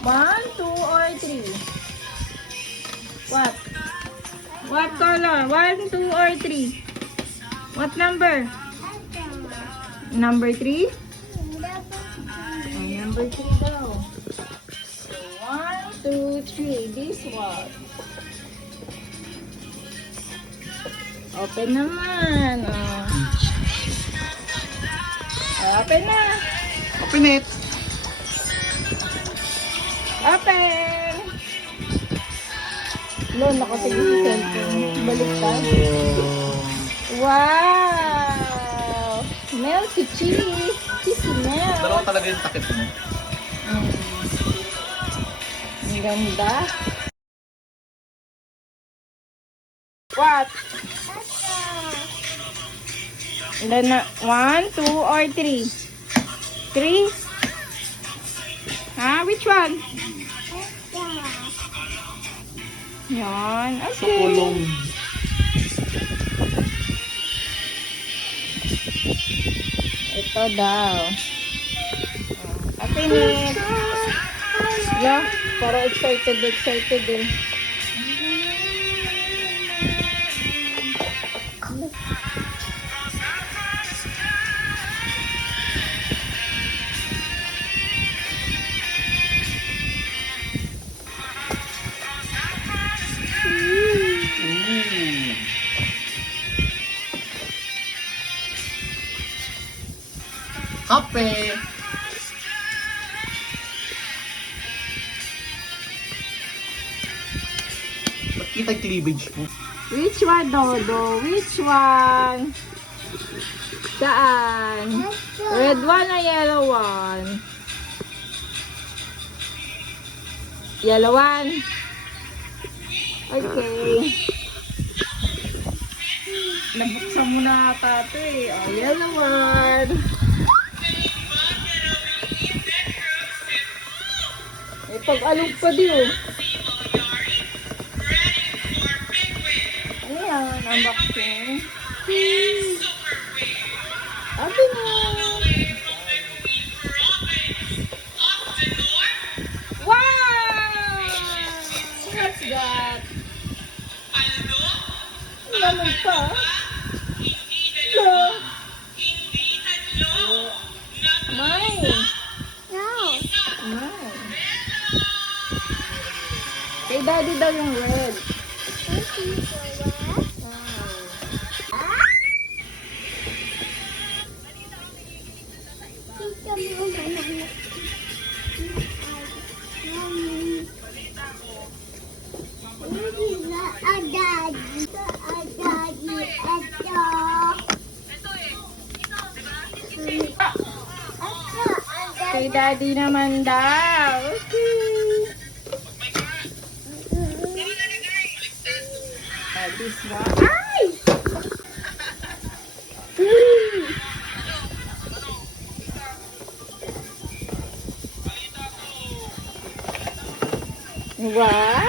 1, 2, or 3? What? What color? 1, 2, or 3? What number? Number 3? Oh, number 3 daw. So, 1, 2, 3. This one. Open naman. Oh. Open na. Open it. Open! Lo, nakatigil sa cellphone. Baliktad. Wow! Milky cheese. Cheesy milk. Dalawa talaga yung takip mo. Ang ganda. What? Ilan na? 1, 2, or 3? 3? Ha? Which one? Yan. Okay. Sukulong. Ito daw. Okay, Nick. Yeah, para excited eh. Kape. Ba't kita yung cleavage mo? Which one, Dodo? Which one? Saan? Red one or yellow one? Yellow one. Okay. Nabuksan mo na ata ito eh. Oh, yellow one. May pag-alog pa din oh. Ano yan? Unboxing? Abi na. Wow! What's that? Lamig pa. Look. Mine. Mine. Kay daddy daw yung red. Kay daddy naman daw. Okay. This one. Ay! Wow!